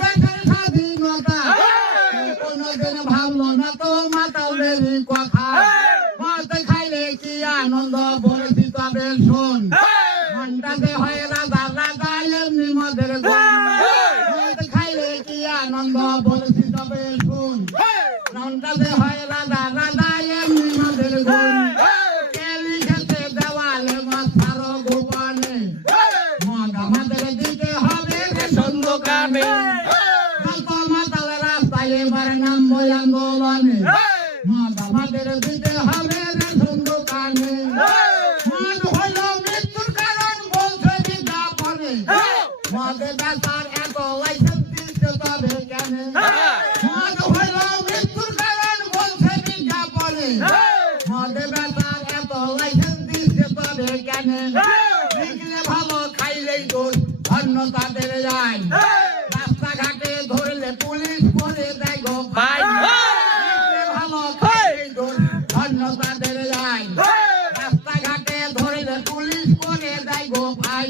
দেশের স্বাধীনতা কোনদিন ভাবলো না তো মাতালের কথা মদ খাইলে কি আনন্দ বলেছি তবে শোন ঘন্টাতে হয় রাজা রাজা এমনি মদের মদ খাইলে কি আনন্দ বলেছি তবে শোন ঘন্টাতে হয় রাজা রাজা এমনি মদের গুণ কে লিখেছে দেওয়ালে মাথারো গোপনে মদ আমাদের দিতে হবে রেশন দোকানে মাতাল রাস্তায় এবার নামবো আন্দোলনে মদ আমাদের দিতে হবে রেশন দোকানে মদ হলো মৃত্যুর কারণ বলছে বিজ্ঞাপনে মদে বেচার এত লাইসেন্স দিচ্ছে তবে কেন মদ হলো মৃত্যুর কারণ বলছে বিজ্ঞাপনে মদে বেচার এত লাইসেন্স দিচ্ছে তবে কেন লিখলে ভালো খাইলেই দোষ অন্য তাদের যায় রাস্তাঘাটে ধরলে পুলিশ করে দেয় গো ভাই লিখলে ভালো খাইলেই দোষ অন্য তাদের যায় রাস্তাঘাটে ধরলে পুলিশ করে দেয় গো ভাই